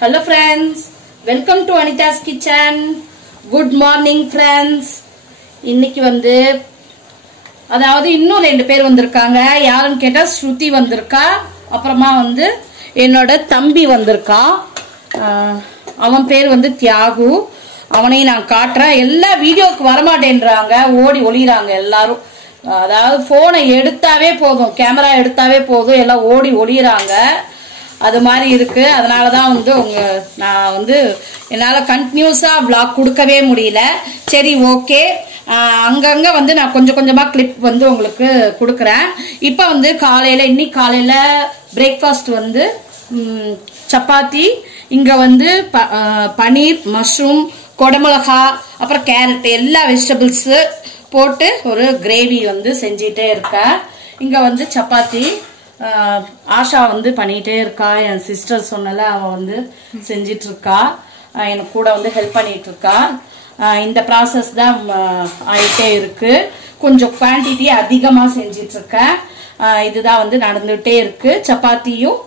Hello friends, welcome to Anita's Kitchen. Good morning friends. இன்னைக்கு வந்து அதாவது இன்னும் ரெண்டு பேர் வந்திருக்காங்க. யாருன்னு கேட்டா ஸ்ருதி வந்திருக்கா. அப்புறமா வந்து என்னோட தம்பி வந்திருக்கா. அவன் பேர் வந்து தியாகு. அவனையும் நான் காட்டுறேன். எல்லா வீடியோக்கு வரமாட்டேன்றாங்க, ஓடி ஒளிறாங்க எல்லாரும். அதாவது போனை எடுத்தாவே போதும், கேமரா எடுத்தாவே போதும், எல்லாம் ஓடி ஒளிறாங்க. அது மாதிரி இருக்கு. அதனாலதான் வந்து நான் வந்து என்னால கண்டினியூஸா vlog கொடுக்கவே முடியல. சரி ஓகே, அங்கங்க வந்து நான் கொஞ்சம் கொஞ்சமா கிளிப் வந்து உங்களுக்கு கொடுக்குறேன். இப்ப வந்து இன்னைக்கு காலையில பிரேக்ஃபாஸ்ட் வந்து சப்பாத்தி, இங்க வந்து பனீர், மஷ்ரூம், கொடமிளகா, அப்புறம் கேரட், எல்லா வெஜிடபிள்ஸ் போட்டு ஒரு கிரேவி வந்து செஞ்சிட்டே இருக்கேன். இங்க வந்து சப்பாத்தி ஆஷா வந்து பண்ணிட்டே இருக்கா. என் சிஸ்டர் சொன்னல, அவ வந்து செஞ்சிட்டு இருக்கா. எனக்கு கூட வந்து ஹெல்ப் பண்ணிட்டு இருக்கா. இந்த ப்ராசஸ் தான் ஆயிட்டே இருக்கு. கொஞ்சம் குவான்டிட்டி அதிகமா செஞ்சிட்டு இருக்கேன். இதுதான் வந்து நடந்துட்டே இருக்கு. சப்பாத்தியும்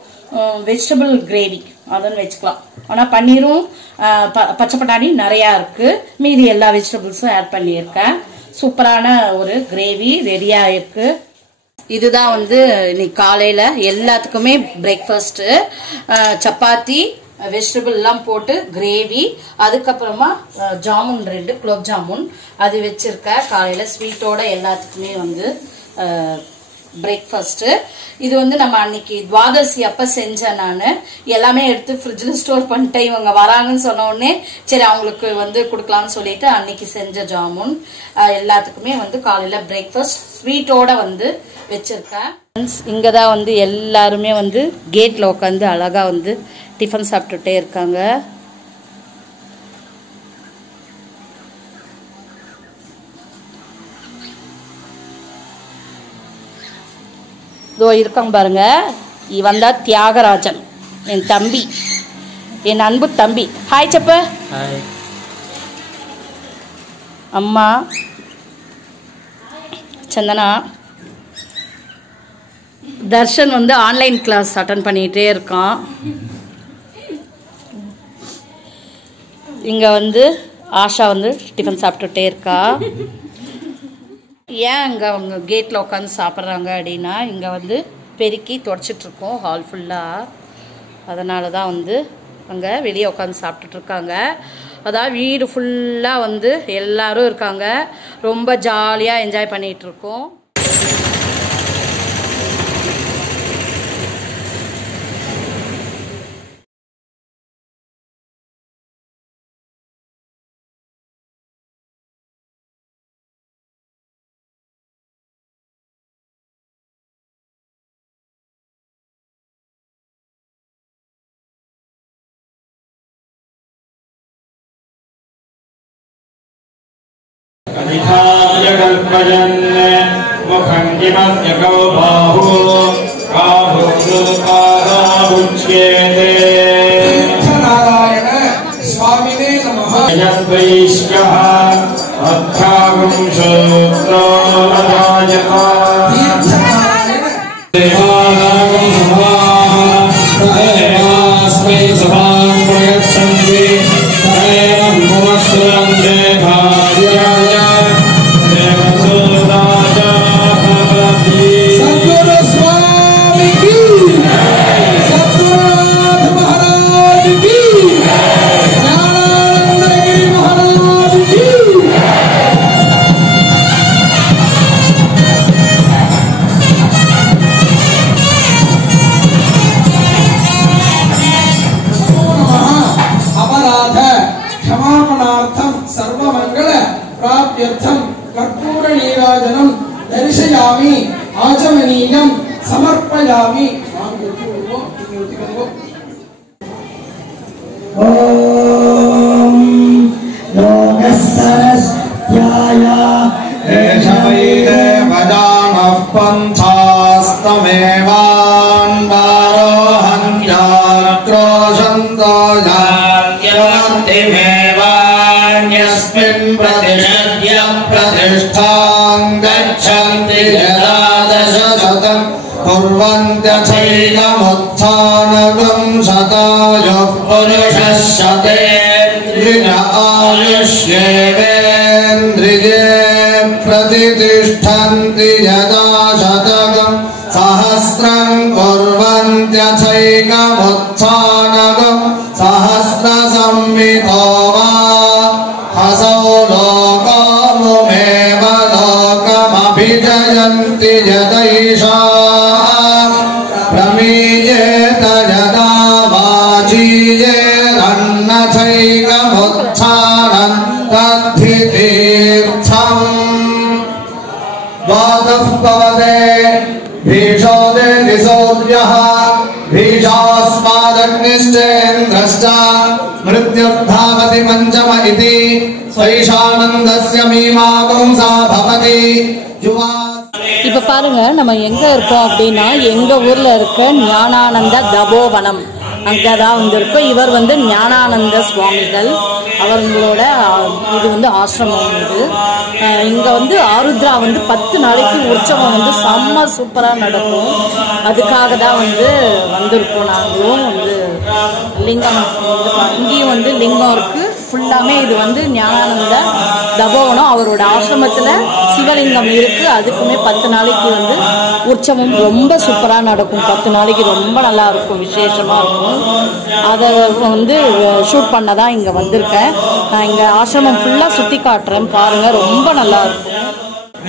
வெஜிடபிள் கிரேவி அதுன்னு வச்சுக்கலாம். ஆனா பன்னீரும் பச்சை பட்டாணி நிறைய இருக்கு. மீதி எல்லா வெஜிடபிள்ஸும் ஆட் பண்ணியிருக்கேன். சூப்பரான ஒரு கிரேவி ரெடியா இருக்கு. இதுதான் வந்து இன்னைக்கு காலையில எல்லாத்துக்குமே பிரேக்ஃபாஸ்ட். சப்பாத்தி, வெஜிடபிள் எல்லாம் போட்டு கிரேவி, அதுக்கப்புறமா ஜாமுன், 2 குலோப் ஜாமுன் அது வச்சிருக்க. காலையில ஸ்வீட்டோட எல்லாத்துக்குமே வந்து பிரேக்ஃபாஸ்ட். இது வந்து நம்ம அன்னைக்கு துவாதசி அப்ப செஞ்சேன். நான் எல்லாமே எடுத்து ஃப்ரிட்ஜ்ல ஸ்டோர் பண்ணிட்டேன். இவங்க வராங்கன்னு சொன்ன உடனே சரி அவங்களுக்கு வந்து கொடுக்கலாம்னு சொல்லிட்டு அன்னைக்கு செஞ்ச ஜாமுன் எல்லாத்துக்குமே வந்து காலையில பிரேக்ஃபாஸ்ட் ஸ்வீட்டோட வந்து வச்சிருக்கேன். இங்கதான் வந்து எல்லாருமே வந்து கேட்ல உட்காந்து அழகா வந்து டிஃபன் சாப்பிட்டுட்டே இருக்காங்க. இதோ இருக்காங்க பாருங்க. இவன் தான் தியாகராஜன், என் தம்பி, என் அன்பு தம்பி. ஹாய் செப்ப. அம்மா சந்தனா. தர்ஷன் வந்து ஆன்லைன் கிளாஸ் அட்டன் பண்ணிட்டே இருக்கான். இங்க வந்து ஆஷா வந்து டிஃபன் சாப்பிட்டுட்டே இருக்கா. ஏன் இங்க அவங்க கேட்ல உட்காந்து சாப்பிட்றாங்க அப்படின்னா, இங்க வந்து பெருக்கி தொடச்சிட்டு இருக்கோம் ஹால் ஃபுல்லா. அதனாலதான் வந்து அங்க வெளியே உட்காந்து சாப்பிட்டுட்டு இருக்காங்க. அதாவது வீடு ஃபுல்லா வந்து எல்லாரும் இருக்காங்க. ரொம்ப ஜாலியா என்ஜாய் பண்ணிட்டு இருக்கோம். मुखंजिमस्यकौ बाहु काहुरुकारामुच्यते। नारायण स्वामिने नमः। यद्वैश्यः अर्थागुं सूत्रो अजायता। देवानागं समाः तदेवास्मै सभां प्रयच्छन्ति तदेवं भुवस्वरं देवार्याय दर्शयामि आचमनीयं समर्पयामि। ओम योगसरस्याय एषवैदे भजानः पन्थास्तमेवान्वारोहन्याक्रोशन्तो यान्त्यमेवान्यस्मिन् प्रतिषद्य प्रतिष्ठां गच्छन्ति यदा दशशतं कुर्वन्त्यथैनमुत्थानगं शताय आयुः पुरुषः शतेन्द्रिय आयुष्येवेन्द्रिये प्रतिष्ठन्ति यदा शतकम् सहस्रं कुर्वन्त्यथैकमुत्थानकम् सहस्रसंवितो वा हसौ लोकमुमेव लोकमभिजयन्ति यदैषा प्रमीयेत यदा वाचीयेरन्नथैकमुत्थानं तद्धि तीर्थम् द्वादश भवते भीषोदे निसौर्यः भीषास्मादग्निश्चेन्द्रश्च मृत्युर्धावति पञ्चम इति स्वैशानन्दस्य मीमांसा भवति युवा இப்ப பாருங்க நம்ம எங்க இருக்கோம் அப்படின்னா எங்க ஊர்ல இருக்க ஞானானந்த தபோவனம் அங்கதான் வந்திருக்கோம். இவர் வந்து ஞானானந்த சுவாமிகள் அவங்களோட இது வந்து ஆசிரமம். இது இங்க வந்து ஆருத்ரா வந்து 10 நாளைக்கு உற்சவம் வந்து செம்ம சூப்பரா நடக்கும். அதுக்காக தான் வந்து வந்திருக்கோம். நாங்களும் வந்து லிங்கம் வந்து இங்கேயும் வந்து லிங்கம் இருக்கு ஃபுல்லாமே. இது வந்து ஞானானந்த தபோவனம் அவரோட ஆசிரமத்துல சிவலிங்கம் இருக்கு. அதுக்குமே 10 நாளைக்கு வந்து உற்சவம் ரொம்ப சூப்பரா நடக்கும். 10 நாளைக்கு ரொம்ப நல்லா இருக்கும், விசேஷமா இருக்கும். அதை வந்து ஷூட் பண்ணதான் இங்க வந்திருக்கேன். நான் இங்க ஆசிரமம் ஃபுல்லா சுத்தி காட்டுறேன் பாருங்க, ரொம்ப நல்லா இருக்கும்.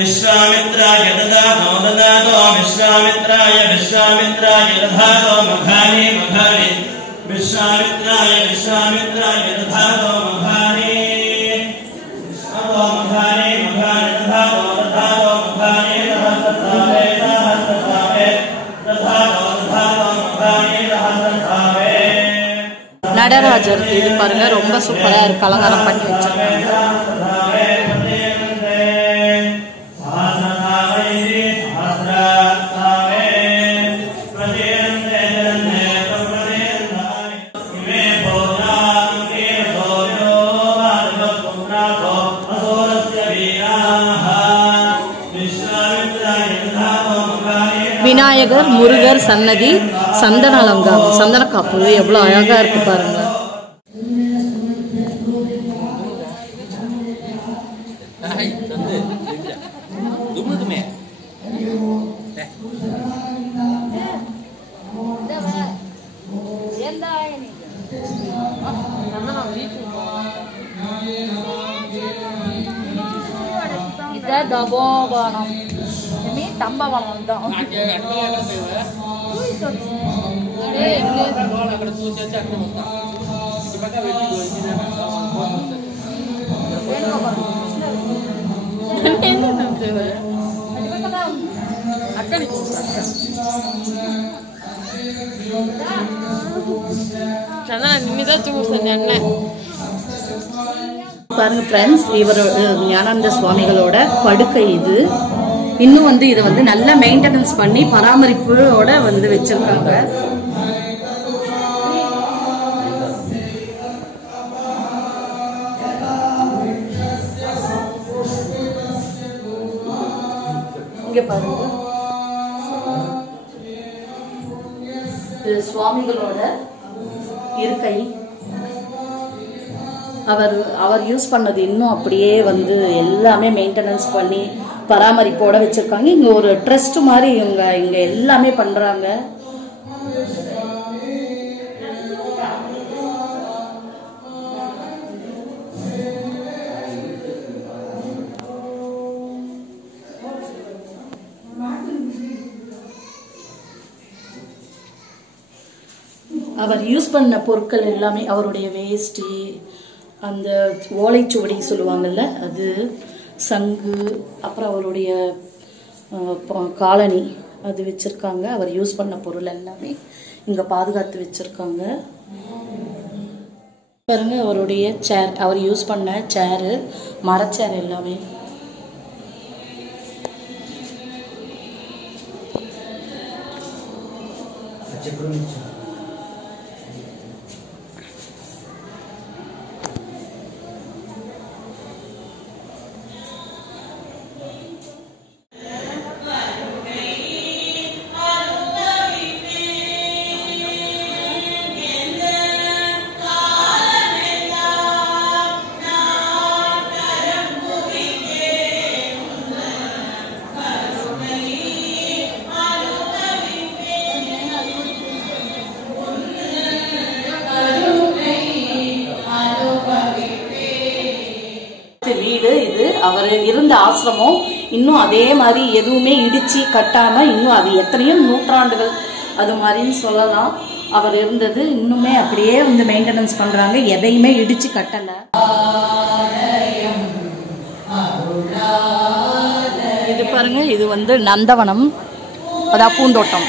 विश्वामित्राय ददातो ददातो विश्वामित्राय विश्वामित्राय ददातो मघानि मघानि विश्वामित्राय विश्वामित्राय ददातो मघानि ददातो मघानि मघानि ददातो ददातो मघानि दहस्तावे दहस्तावे ददातो ददातो मघानि दहस्तावे. நடராஜர் இது பாருங்க ரொம்ப சூப்பரா இருக்கு, அலங்காரம் பண்ணி வச்சிருக்காங்க. விநாயகர் முருகர் சன்னதி சந்தன அலங்காரம், சந்தன காப்பு எவ்வளவு அழகா இருக்கு பாருங்க. தபோவனம் தம்பவனம் தான். பாருங்க ஃப்ரெண்ட்ஸ், இவர் ஞானானந்த சுவாமிகளோட படுக்கை இது. இன்னும் வந்து இதை வந்து நல்லா மெயின்டெனன்ஸ் பண்ணி பராமரிப்போட வந்து வச்சிருக்காங்க. இங்க பாருங்க, இது சுவாமிகளோட இருக்கை. அவர் யூஸ் பண்ணது இன்னும் அப்படியே வந்து எல்லாமே மெயின்டெனன்ஸ் பண்ணி பராமரிப்போட வச்சிருக்காங்க. இங்க ஒரு ட்ரஸ்ட் மாதிரி இங்க எல்லாமே பண்றாங்க. அவர் யூஸ் பண்ண பொருட்கள் எல்லாமே அவருடைய வேஷ்டி, அந்த ஓலைச்சுவடி சொல்லுவாங்கல்ல அது, சங்கு, அப்புறம் அவருடைய காலனி அது வச்சிருக்காங்க. அவர் யூஸ் பண்ண பொருள் எல்லாமே இங்க பாதுகாத்து வச்சிருக்காங்க. பாருங்க அவருடைய சேர், அவர் யூஸ் பண்ண சேரு, மரச்சேர் எல்லாமே. இருந்த ஆசிரமம் இன்னும் அதே மாதிரி எதுவுமே இடிச்சு கட்டாம இன்னும் அது எத்தனையோ நூற்றாண்டுகள் அது மாதிரின்னு சொல்லலாம். அவர் இருந்தது இன்னுமே அப்படியே வந்து மெயின்டெனன்ஸ் பண்றாங்க, எதையுமே இடிச்சு கட்டல. இது பாருங்க, இது வந்து நந்தவனம், அதான் பூந்தோட்டம்.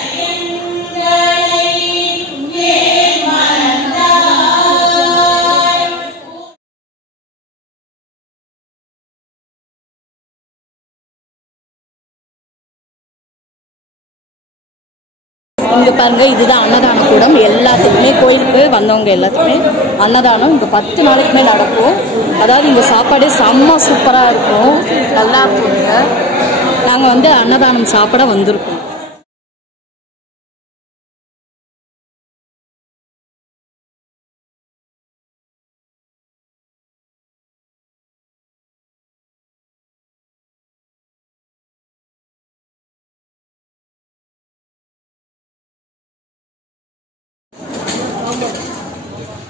இங்க பாருங்க, இதுதான் அன்னதான கூடம். எல்லாத்துக்குமே கோயிலுக்கு வந்தவங்க எல்லாத்துக்குமே அன்னதானம் இங்க 10 நாளைக்குமே நடக்கும். அதாவது இங்க சாப்பாடே செம்ம சூப்பரா இருக்கும், நல்லா இருக்குங்க. நாங்க வந்து அன்னதானம் சாப்பிட வந்திருக்கோம்.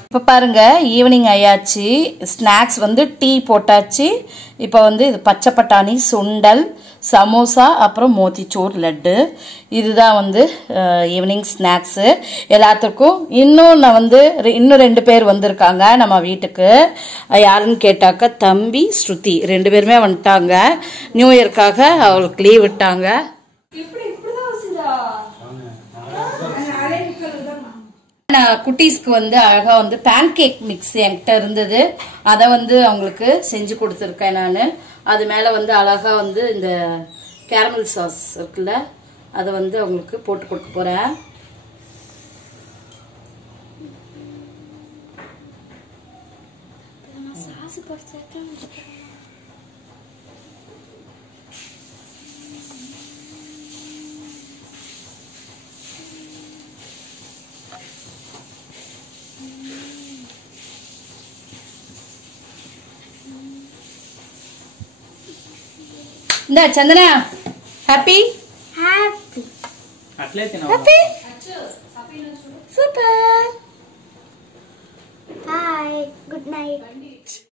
இப்போ பாருங்க, ஈவினிங் ஆயாச்சு. ஸ்நாக்ஸ் வந்து டீ போட்டாச்சு. இப்போ வந்து இது பச்சை பட்டாணி, சுண்டல், சமோசா, அப்புறம் மோத்திச்சூர் லட்டு. இதுதான் வந்து ஈவினிங் ஸ்நாக்ஸு எல்லாத்துக்கும். இன்னும் நான் வந்து இன்னும் 2 பேர் வந்திருக்காங்க நம்ம வீட்டுக்கு. யாருன்னு கேட்டாக்க தம்பி, ஸ்ருதி 2 பேருமே வந்துட்டாங்க. நியூ இயர்க்காக அவளுக்கு லீவ் விட்டாங்க. குட்டீஸ்க்கு வந்து அழகா வந்து பேன் கேக் மிக்ஸ் என்கிட்ட இருந்தது, அதை வந்து அவங்களுக்கு செஞ்சு கொடுத்துருக்கேன் நான். அது மேல வந்து அழகா வந்து இந்த கேரமல் சாஸ் இருக்குல்ல, அதை வந்து அவங்களுக்கு போட்டு கொடுக்க போறேன். இந்த Chandana, happy Happy. Happy super. Bye. Good night.